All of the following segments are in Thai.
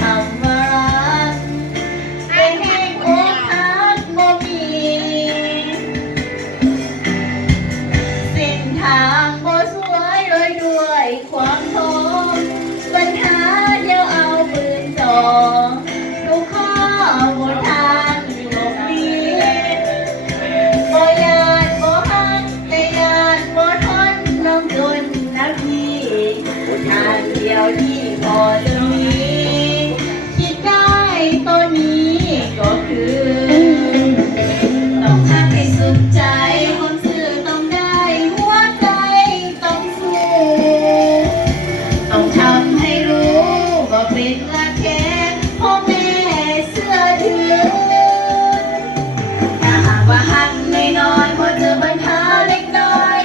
คำว่ารักเป็นแห่งอกหักบ่มีเส้นทางบ่สวยโรยด้วยความท้อปัญหาเดี๋ยวเอาปืนจ่อลูกข้อบนทางหลบหนีบ่ยานบ่หักแต่ยานบ่ทนลงจนนาทีทางเดียวที่พอจะมีคิดได้ตอนนี้ก็คือต้องทำให้สุดใจความซื่อต้องได้หัวใจต้องสู้ต้องทำให้รู้ว่าเป็นรักแท้พ่อแม่เสื้อถือถ้าหากว่าหักน้อยๆพอเจอปัญหาเล็กน้อย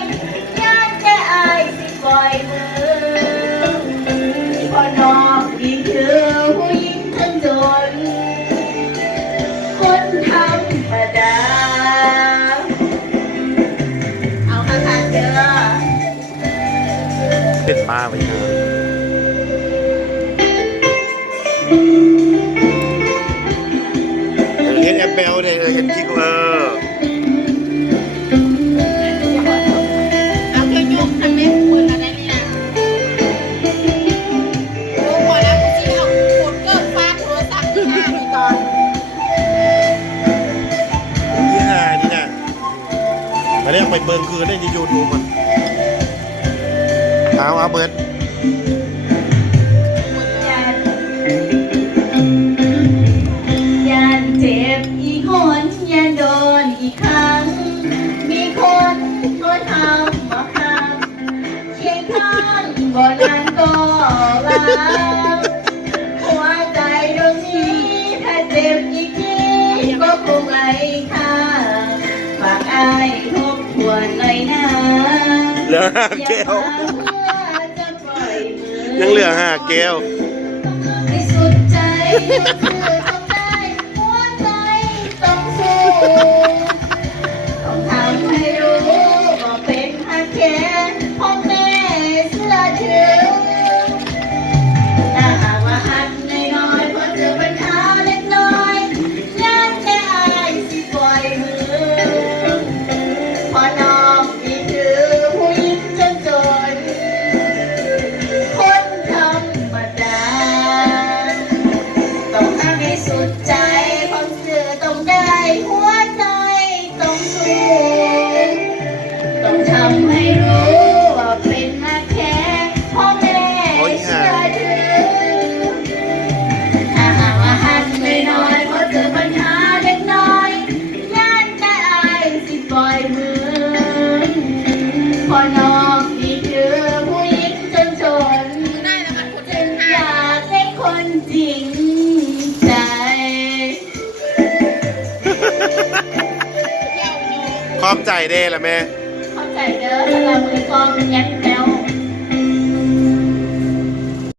ยากแค่อายสิปล่อยมือพอนอกนี่คือผู้หญิงทั้งจนคนธรรมดาเอาค่ะเด้อ เป็นป้าไปครับเห็นแอปเปิลเนี่ยเห็นจิกเอาแค่ยกทำไมคุณอะไรเนี่ยรู้หมดแล้วกูจะเอากดเกิดฟาดโทรศัพท์ที่หน้าพี่ตอน ที่หานี่นะมาเรียกไปเบิร์นคืนได้ในยูทูบมันเอาเบิร์ดยันเจ็บอีกคนยันโดนอีกครั้งมีคนก็ทำมาคำเคียงข้างบ่นานก็รักหัวใจดวงนี้ถ้าเจ็บอีกทีก็คงไหลค่าฝากอายทบทวนหน่อยนะ เหลือห้า อย่า แก้ว มาเพื่อจะปล่อยมือ ยังเหลือ5 แก้ว ให้สุดใจคือต้องได้หัวใจต้องสู้ต้องทำให้รู้ว่าเป็นฮักแท้พ่อแม่เสื้อถือถ้าหากว่าหักน้อยๆพอเจอปัญหาเล็กน้อยยากแค่อายสิปล่อยมือพอน้องนี่คือผู้หญิงจนคนธรรมดา ต้องทำให้สุดใจความเสื่อต้องได้หัวใจต้องสู้ต้องทำให้รู้ว่าเป็นมาแค่พ่อแม่เชื่อถือถ้าหากว่าหักน้อยๆพอเจอปัญหาเล็กน้อยย่านแต่อายสิปล่อยมือพอนอกนี่คือผู้หญิงจน ได้แล้วมันคุณ จึงอยากให้คนจริงใจ เที่ยวโย พร้อมใจได้ละแม่ เข้าใจเด้อสำหรับมือกลองยันแนว